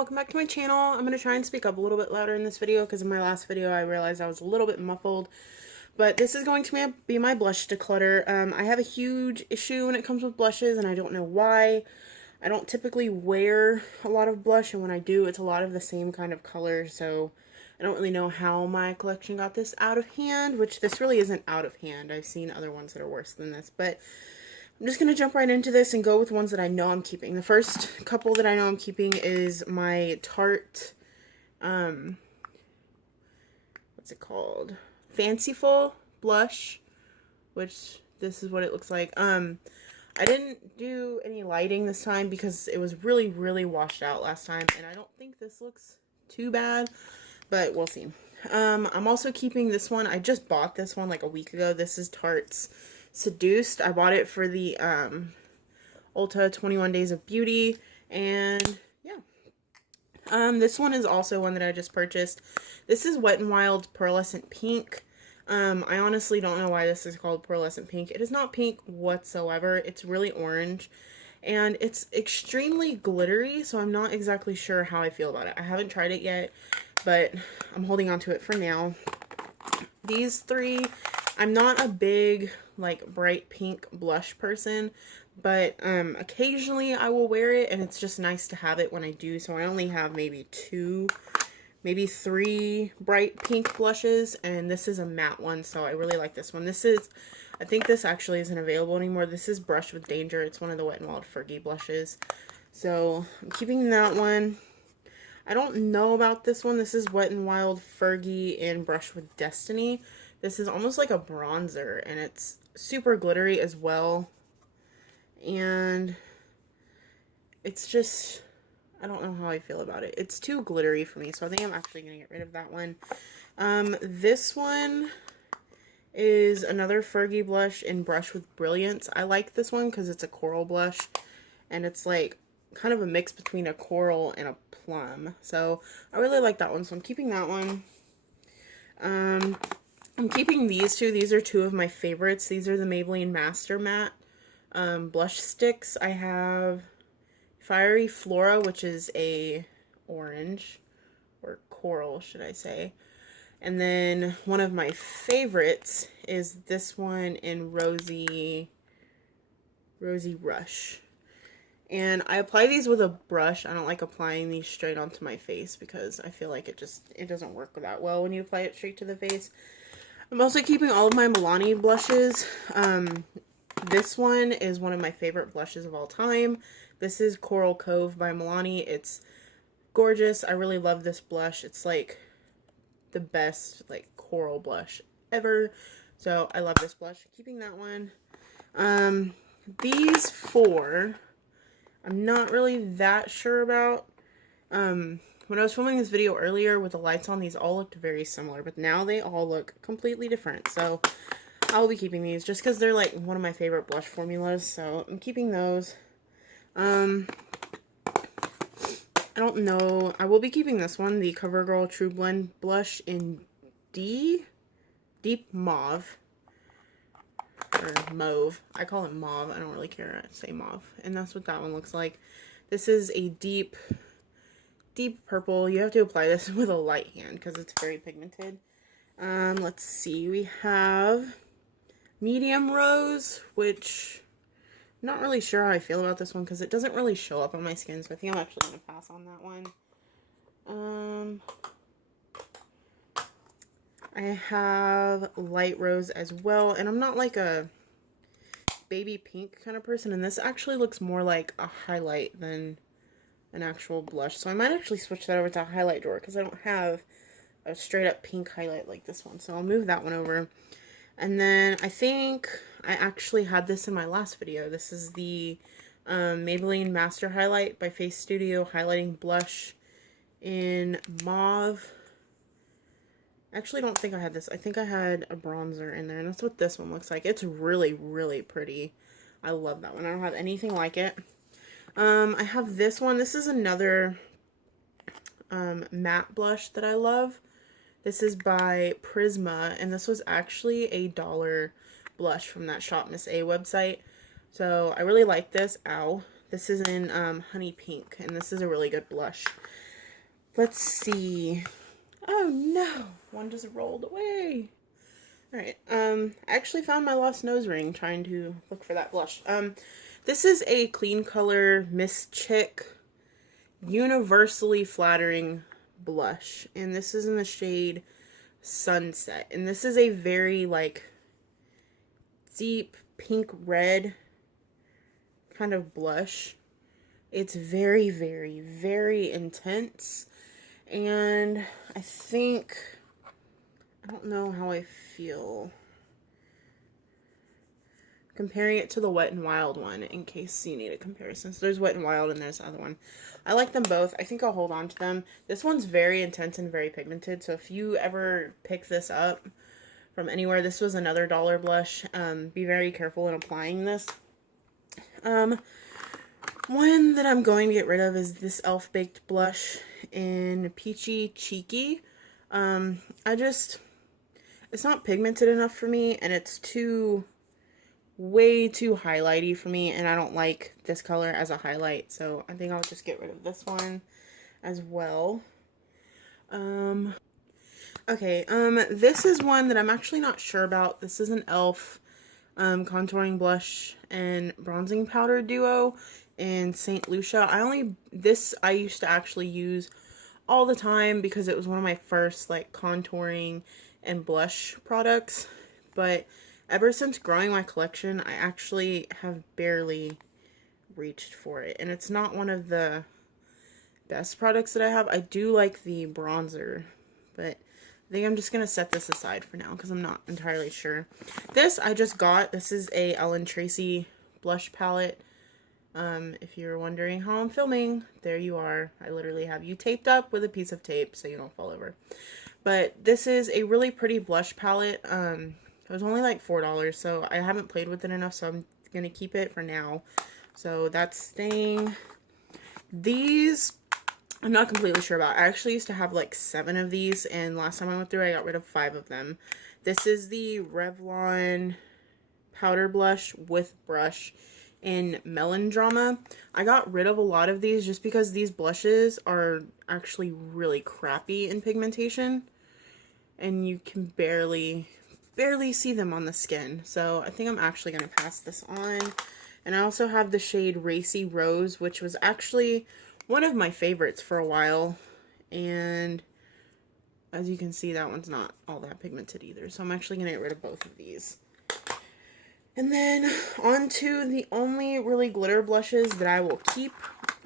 welcome back to my channel. I'm going to try and speak up a little bit louder in this video because in my last video I realized I was a little bit muffled. But this is going to be my blush declutter. I have a huge issue when it comes with blushes and I don't know why. I don't typically wear a lot of blush, and when I do it's a lot of the same kind of color, so I don't really know how my collection got this out of hand, which this really isn't out of hand. I've seen other ones that are worse than this, but I'm just going to jump right into this and go with ones that I know I'm keeping. The first couple that I know I'm keeping is my Tarte, what's it called? Fanciful blush, which this is what it looks like. I didn't do any lighting this time because it was really washed out last time, and I don't think this looks too bad, but we'll see. I'm also keeping this one. I just bought this one like a week ago. This is Tarte's Seduced. I bought it for the Ulta 21 Days of Beauty, and yeah. This one is also one that I just purchased. This is Wet n Wild Pearlescent Pink. I honestly don't know why this is called Pearlescent Pink. It is not pink whatsoever. It's really orange, and it's extremely glittery, so I'm not exactly sure how I feel about it. I haven't tried it yet, but I'm holding on to it for now. These three, I'm not a big, like, bright pink blush person, but occasionally I will wear it, and it's just nice to have it when I do. So I only have maybe maybe three bright pink blushes, and this is a matte one, so I really like this one. This is, I think this actually isn't available anymore. This is Brush with Danger. It's one of the Wet n Wild Fergie blushes, so I'm keeping that one. I don't know about this one. This is Wet n Wild Fergie and Brush with Destiny. This is almost like a bronzer, and it's super glittery as well, and it's just, I don't know how I feel about it. It's too glittery for me, so I think I'm actually going to get rid of that one. This one is another Fergie blush in Brush with Brilliance. I like this one because it's a coral blush, and it's like kind of a mix between a coral and a plum. So I really like that one, so I'm keeping that one. I'm keeping these two. These are two of my favorites. These are the Maybelline Master Matte blush sticks. I have Fiery Flora, which is a orange, or coral, should I say. And then one of my favorites is this one in Rosy Rush. And I apply these with a brush. I don't like applying these straight onto my face because I feel like it doesn't work that well when you apply it straight to the face. I'm also keeping all of my Milani blushes. This one is one of my favorite blushes of all time. This is Coral Cove by Milani. It's gorgeous. I really love this blush. It's like the best like coral blush ever. So I love this blush. Keeping that one. These four, I'm not really that sure about. When I was filming this video earlier with the lights on, these all looked very similar, but now they all look completely different. So I'll be keeping these just because they're like one of my favorite blush formulas. So I'm keeping those. I don't know. I will be keeping this one, the CoverGirl True Blend blush in Deep Mauve. Or Mauve. I call it Mauve. I don't really care to say Mauve. And that's what that one looks like. This is a deep purple. You have to apply this with a light hand because it's very pigmented. Let's see. We have Medium Rose, which I'm not really sure how I feel about this one because it doesn't really show up on my skin, so I think I'm actually going to pass on that one. I have Light Rose as well, and I'm not like a baby pink kind of person, and this actually looks more like a highlight than an actual blush, so I might actually switch that over to a highlight drawer because I don't have a straight up pink highlight like this one, so I'll move that one over. And then I think I actually had this in my last video. This is the Maybelline Master Highlight by Face Studio highlighting blush in Mauve. I actually don't think I had this. I think I had a bronzer in there, and that's what this one looks like. It's really pretty. I love that one. I don't have anything like it. I have this one. This is another matte blush that I love. This is by Prisma, and this was actually a $1 blush from that Shop Miss A website. So I really like this. Ow. This is in Honey Pink, and this is a really good blush. Let's see. Oh no, one just rolled away. Alright, I actually found my lost nose ring trying to look for that blush. This is a Clean Color Miss Chick Universally Flattering blush. And this is in the shade Sunset. And this is a very, like, deep pink red kind of blush. It's very, very, very intense. And I think, I don't know how I feel comparing it to the Wet n Wild one, in case you need a comparison. So there's Wet n Wild and there's the other one. I like them both. I think I'll hold on to them. This one's very intense and very pigmented, so if you ever pick this up from anywhere, this was another dollar blush. Be very careful in applying this. One that I'm going to get rid of is this e.l.f. Baked Blush in Peachy Cheeky. It's not pigmented enough for me, and it's way too highlighty for me, and I don't like this color as a highlight, so I think I'll just get rid of this one as well. Okay, this is one that I'm actually not sure about. This is an e.l.f. Contouring blush and bronzing powder duo in St. Lucia. I used to actually use all the time because it was one of my first, like, contouring and blush products, but ever since growing my collection, I actually have barely reached for it, and it's not one of the best products that I have. I do like the bronzer, but I think I'm just going to set this aside for now because I'm not entirely sure. This I just got. This is a Ellen Tracy blush palette. If you're wondering how I'm filming, there you are. I literally have you taped up with a piece of tape so you don't fall over. But this is a really pretty blush palette. It was only like $4, so I haven't played with it enough, so I'm going to keep it for now. So that's staying. These, I'm not completely sure about. I actually used to have like 7 of these, and last time I went through, I got rid of 5 of them. This is the Revlon powder blush with brush in Melodrama. I got rid of a lot of these just because these blushes are actually really crappy in pigmentation, and you can barely see them on the skin. So I think I'm actually going to pass this on. And I also have the shade Racy Rose, which was actually one of my favorites for a while. And as you can see, that one's not all that pigmented either. So I'm actually going to get rid of both of these. And then on to the only really glitter blushes that I will keep.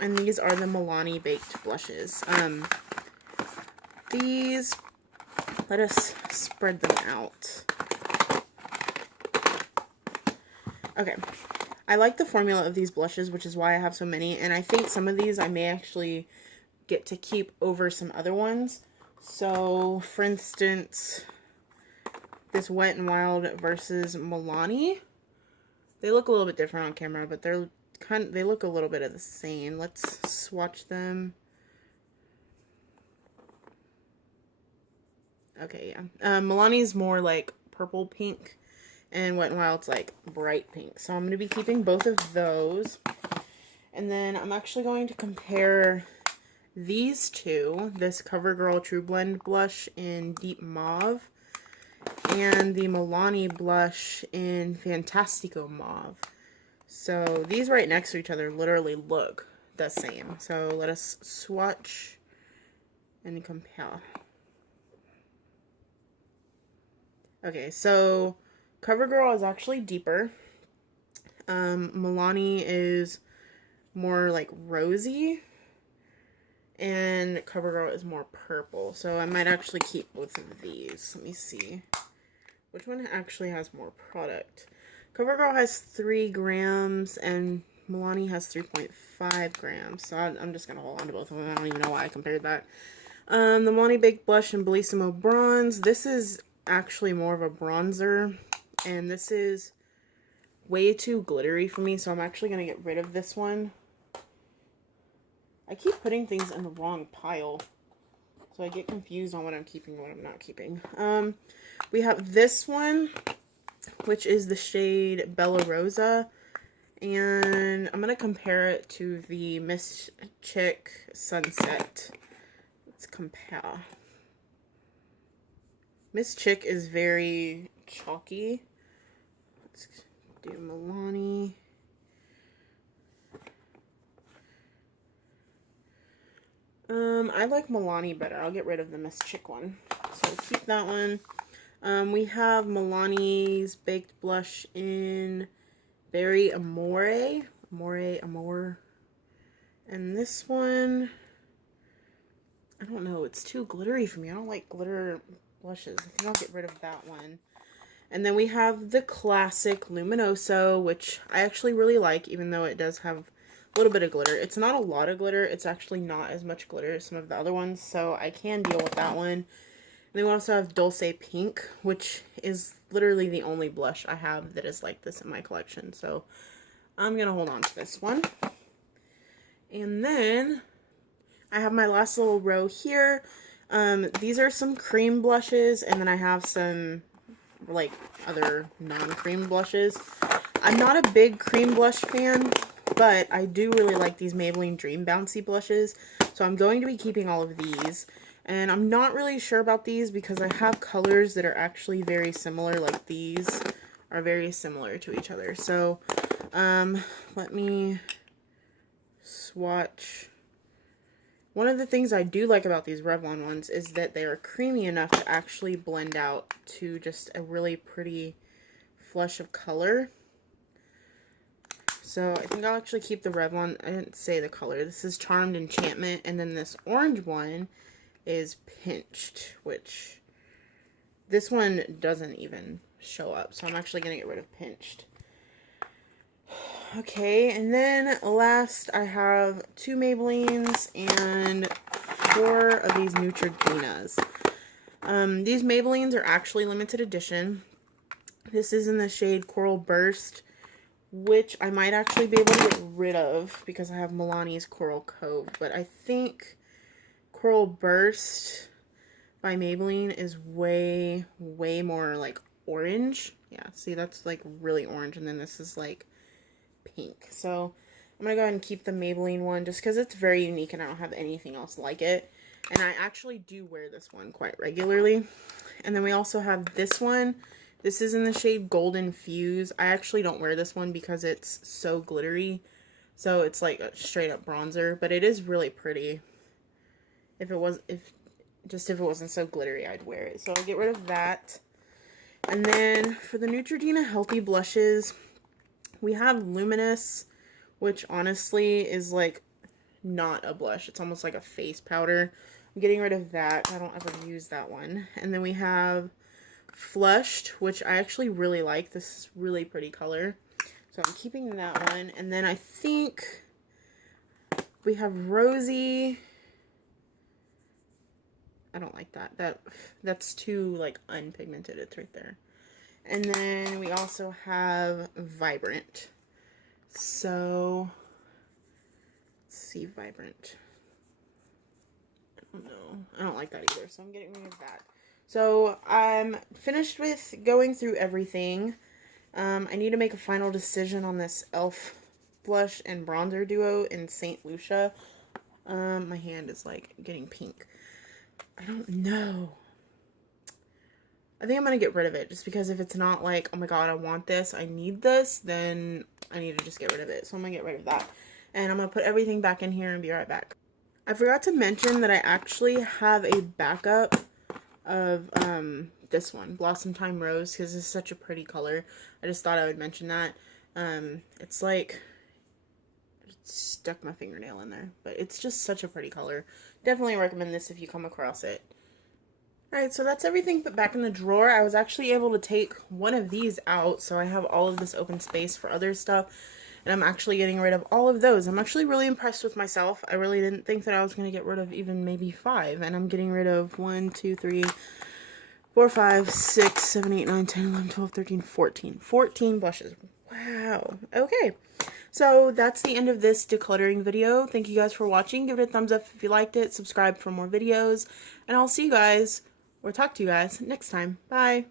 And these are the Milani Baked blushes. These, let us spread them out. Okay, I like the formula of these blushes, which is why I have so many, and I think some of these I may actually get to keep over some other ones. So, for instance, this Wet n Wild versus Milani, they look a little bit different on camera, but they look a little bit of the same. Let's swatch them. Okay, yeah. Milani's more like purple pink, and Wet n Wild's like bright pink. So I'm going to be keeping both of those. And then I'm actually going to compare these two. This CoverGirl True Blend blush in Deep Mauve. And the Milani blush in Fantastico Mauve. So these right next to each other literally look the same. So let us swatch and compare. Okay, so CoverGirl is actually deeper. Milani is more like rosy, and CoverGirl is more purple. So I might actually keep both of these. Let me see. Which one actually has more product? CoverGirl has 3 grams, and Milani has 3.5 grams. So I'm just going to hold on to both of them. I don't even know why I compared that. The Milani Baked Blush in Bellissimo Bronze. This is actually more of a bronzer, and this is way too glittery for me, so I'm actually going to get rid of this one. I keep putting things in the wrong pile, so I get confused on what I'm keeping and what I'm not keeping. We have this one, which is the shade Bella Rosa, and I'm going to compare it to the Miss Chick Sunset. Let's compare. Miss Chick is very chalky. Let's do Milani. I like Milani better. I'll get rid of the Miss Chick one. So we'll keep that one. We have Milani's Baked Blush in Berry Amore. Amore. And this one, I don't know. It's too glittery for me. I don't like glitter blushes. I think I'll get rid of that one. And then we have the classic Luminoso, which I actually really like, even though it does have a little bit of glitter. It's not a lot of glitter. It's actually not as much glitter as some of the other ones, so I can deal with that one. And then we also have Dulce Pink, which is literally the only blush I have that is like this in my collection. So I'm going to hold on to this one. And then I have my last little row here. These are some cream blushes, and then I have some like other non-cream blushes. I'm not a big cream blush fan, but I do really like these Maybelline Dream Bouncy blushes, so I'm going to be keeping all of these. And I'm not really sure about these because I have colors that are actually very similar, like these are very similar to each other. So let me swatch. One of the things I do like about these Revlon ones is that they are creamy enough to actually blend out to just a really pretty flush of color. So I think I'll actually keep the Revlon. I didn't say the color. This is Charmed Enchantment, and then this orange one is Pinched, which this one doesn't even show up. So I'm actually going to get rid of Pinched. Okay, and then last I have 2 Maybellines and 4 of these Neutrogenas. These Maybellines are actually limited edition. This is in the shade Coral Burst, which I might actually be able to get rid of because I have Milani's Coral Cove. But I think Coral Burst by Maybelline is way, way more like orange. Yeah, see, that's like really orange, and then this is like pink. So I'm gonna go ahead and keep the Maybelline one just because it's very unique and I don't have anything else like it. And I actually do wear this one quite regularly. And then we also have this one. This is in the shade Golden Fuse. I actually don't wear this one because it's so glittery. So it's like a straight up bronzer, but it is really pretty. If it wasn't so glittery, I'd wear it. So I'll get rid of that. And then for the Neutrogena Healthy Blushes, we have Luminous, which honestly is like not a blush. It's almost like a face powder. I'm getting rid of that. I don't ever use that one. And then we have Flushed, which I actually really like. This is really pretty color. So I'm keeping that one. And then I think we have Rosy. I don't like that. That's too like unpigmented. It's right there. And then we also have Vibrant. So, let's see, Vibrant. I don't know. I don't like that either, so I'm getting rid of that. So, I'm finished with going through everything. I need to make a final decision on this e.l.f. blush and bronzer duo in St. Lucia. My hand is like getting pink. I don't know. I think I'm going to get rid of it just because if it's not like, oh my god, I want this, I need this, then I need to just get rid of it. So I'm going to get rid of that. And I'm going to put everything back in here and be right back. I forgot to mention that I actually have a backup of this one, Blossom Time Rose, because it's such a pretty color. I just thought I would mention that. It's like, stuck my fingernail in there, but it's just such a pretty color. Definitely recommend this if you come across it. Alright, so that's everything put back in the drawer. I was actually able to take one of these out, so I have all of this open space for other stuff, and I'm actually getting rid of all of those. I'm actually really impressed with myself. I really didn't think that I was going to get rid of even maybe 5, and I'm getting rid of 1, 2, 3, 4, 5, 6, 7, 8, 9, 10, 11, 12, 13, 14. 14 blushes. Wow. Okay. So that's the end of this decluttering video. Thank you guys for watching. Give it a thumbs up if you liked it. Subscribe for more videos. And I'll see you guys, or talk to you guys, next time. Bye.